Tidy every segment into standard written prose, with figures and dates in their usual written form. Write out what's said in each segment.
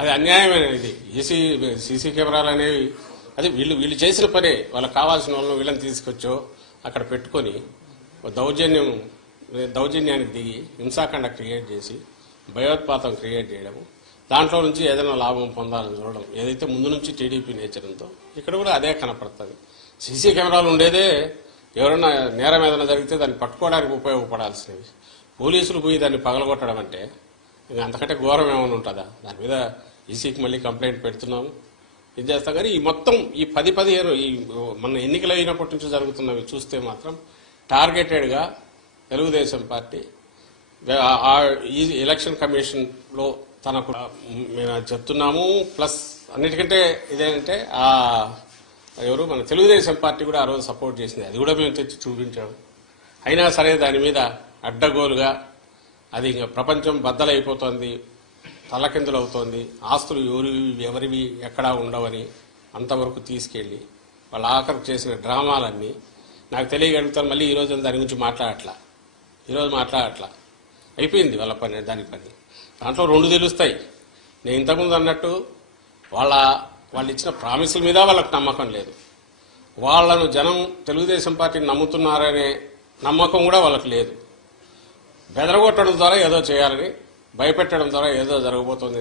అది అన్యాయమైన ఇది. సీసీ కెమెరాలు అనేవి అది వీళ్ళు చేసిన పనే. వాళ్ళకి కావాల్సిన వాళ్ళని వీళ్ళని తీసుకొచ్చో అక్కడ పెట్టుకొని దౌర్జన్యానికి దిగి హింసాకాండ క్రియేట్ చేసి భయోత్పాతం క్రియేట్ చేయడము, దాంట్లో నుంచి ఏదైనా లాభం పొందాలని చూడడం ఏదైతే ముందు నుంచి టీడీపీ నేచర్ ఉందో ఇక్కడ కూడా అదే కనపడుతుంది. సీసీ కెమెరాలు ఉండేదే ఎవరైనా నేరం ఏదైనా జరిగితే దాన్ని పట్టుకోవడానికి ఉపయోగపడాల్సినవి. పోలీసులు పోయి దాన్ని పగలగొట్టడం అంటే ఇంకా అంతకంటే ఘోరం ఏమైనా ఉంటుందా? దాని మీద ఈసీకి మళ్ళీ కంప్లైంట్ పెడుతున్నాము, ఇది చేస్తాం. కానీ ఈ మొత్తం ఈ 10-15 ఈ మన ఎన్నికలు అయినప్పటి నుంచి జరుగుతున్నవి చూస్తే మాత్రం టార్గెటెడ్గా తెలుగుదేశం పార్టీ ఈ ఎలక్షన్ కమిషన్లో తనకు మేము చెప్తున్నాము. ప్లస్ అన్నిటికంటే ఇదేంటే ఎవరు మన తెలుగుదేశం పార్టీ కూడా ఆ రోజు సపోర్ట్ చేసింది. అది కూడా మేము తెచ్చి చూపించాము. అయినా సరే దాని మీద అడ్డగోలుగా అది ఇంకా ప్రపంచం బద్దలైపోతుంది, తల్లకిందులు అవుతోంది, ఆస్తులు ఎవరివి ఎక్కడా ఉండవని అంతవరకు తీసుకెళ్లి వాళ్ళ ఆఖరు చేసిన డ్రామాలన్నీ నాకు తెలియగలుగుతాను. మళ్ళీ ఈరోజు దాని గురించి మాట్లాడట్లా అయిపోయింది వాళ్ళ పని. దాని పని దాంట్లో 2 తెలుస్తాయి. నేను ఇంతకుముందు అన్నట్టు వాళ్ళు ఇచ్చిన ప్రామిసుల మీద వాళ్ళకు నమ్మకం లేదు. వాళ్లను జనం తెలుగుదేశం పార్టీని నమ్ముతున్నారనే నమ్మకం కూడా వాళ్ళకు లేదు. బెదరగొట్టడం ద్వారా ఏదో చేయాలని, భయపెట్టడం ద్వారా ఏదో జరగబోతుంది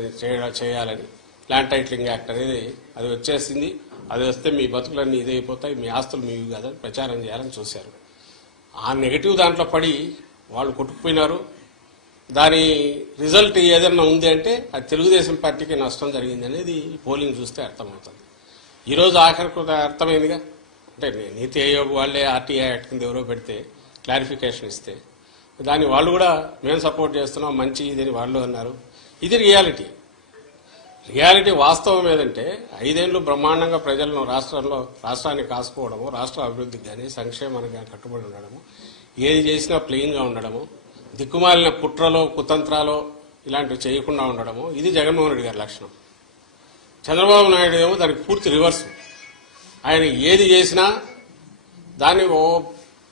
చేయాలని ల్యాండ్ టైటిలింగ్ యాక్ట్ అనేది అది వచ్చేసింది. అది వస్తే మీ బతుకులన్నీ ఇదైపోతాయి, మీ ఆస్తులు మీవి కాదని ప్రచారం చేయాలని చూశారు. ఆ నెగటివ్ దాంట్లో పడి వాళ్ళు కొట్టుకుపోయినారు. దాని రిజల్ట్ ఏదైనా ఉంది అంటే అది తెలుగుదేశం పార్టీకి నష్టం జరిగింది అనేది పోలింగ్ చూస్తే అర్థమవుతుంది. ఈరోజు ఆఖరికి అర్థమైందిగా. అంటే నీతి ఆయోగ్ వాళ్లే ఆర్టీఐ యాక్ట్ కింద ఎవరో పెడితే క్లారిఫికేషన్ ఇస్తే దాన్ని వాళ్ళు కూడా మేము సపోర్ట్ చేస్తున్నాం, మంచి ఇదని వాళ్ళు అన్నారు. ఇది రియాలిటీ వాస్తవం ఏదంటే 5 ఏళ్లు బ్రహ్మాండంగా ప్రజలను రాష్ట్రాన్ని కాసుకోవడము, రాష్ట్ర అభివృద్ధికి కానీ సంక్షేమానికి కానీ కట్టుబడి ఉండడము, ఏది చేసినా ప్లెయిన్గా ఉండడము, దిక్కుమాలిన కుట్రలో కుతంత్రాలో ఇలాంటివి చేయకుండా ఉండడము, ఇది జగన్మోహన్ రెడ్డి గారి లక్షణం. చంద్రబాబు నాయుడు ఏమో దానికి పూర్తి రివర్స్. ఆయన ఏది చేసినా దాన్ని ఓ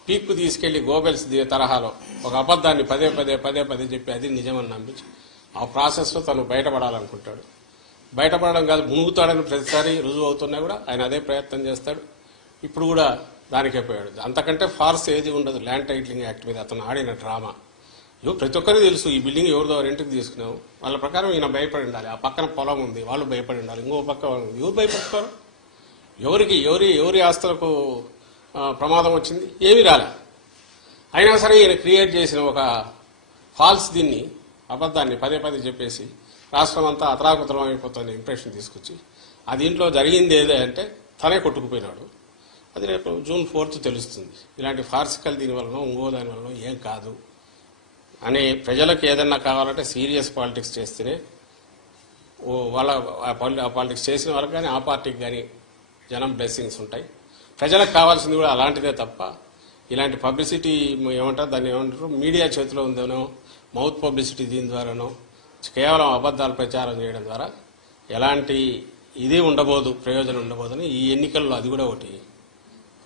పీక్కు తీసుకెళ్లి గోబెల్స్ తరహాలో ఒక అబద్దాన్ని పదే చెప్పి అది నిజమని నమ్మించి ఆ ప్రాసెస్లో తను బయటపడాలనుకుంటాడు. బయటపడడం కాదు, మునుగుతాడని ప్రతిసారి రుజువు అవుతున్నా కూడా ఆయన అదే ప్రయత్నం చేస్తాడు. ఇప్పుడు కూడా దానికే పోయాడు. అంతకంటే ఫార్స్ ఏది ఉండదు ల్యాండ్ టైటిలింగ్ యాక్ట్ మీద అతను ఆడిన డ్రామా. ప్రతి ఒక్కరికి తెలుసు ఈ బిల్డింగ్ ఎవరిదో రెంట్కి తీసుకున్నావు, వాళ్ళ ప్రకారం ఈయన భయపడి ఉండాలి. ఆ పక్కన పొలం ఉంది, వాళ్ళు భయపడి ఉండాలి. ఇంకో పక్క ఎవరు భయపడతారు? ఎవరి ఆస్తులకు ప్రమాదం వచ్చింది? ఏమీ రాలే. అయినా సరే ఈయన క్రియేట్ చేసిన ఒక ఫాల్స్ దీన్ని అబద్దాన్ని పదే చెప్పేసి రాష్ట్రం అంతా అతలాకుతలం అయిపోతుంది ఇంప్రెషన్ తీసుకొచ్చి ఆ దీంట్లో జరిగింది ఏదే అంటే తనే కొట్టుకుపోయినాడు. అది రేపు June 4th తెలుస్తుంది. ఇలాంటి ఫార్సికల్ దీనివల్ల ఇంకో దానివల్ల ఏం కాదు అని ప్రజలకు ఏదన్నా కావాలంటే సీరియస్ పాలిటిక్స్ చేస్తేనే వాళ్ళ ఆ పాలిటిక్స్ చేసిన వాళ్ళకి కానీ ఆ పార్టీకి కానీ జనం బ్లెస్సింగ్స్ ఉంటాయి. ప్రజలకు కావాల్సింది కూడా అలాంటిదే తప్ప ఇలాంటి పబ్లిసిటీ ఏమంటారు దాన్ని ఏమంటారు మీడియా చేతిలో ఉందనో మౌత్ పబ్లిసిటీ దీని ద్వారానో కేవలం అబద్దాలు ప్రచారం చేయడం ద్వారా ఎలాంటి ఇది ఉండబోదు, ప్రయోజనం ఉండబోదని ఈ ఎన్నికల్లో అది కూడా ఒకటి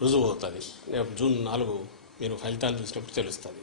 రుజువు అవుతుంది. రేపు June 4 మీరు ఫలితాలు చూసినప్పుడు తెలుస్తుంది.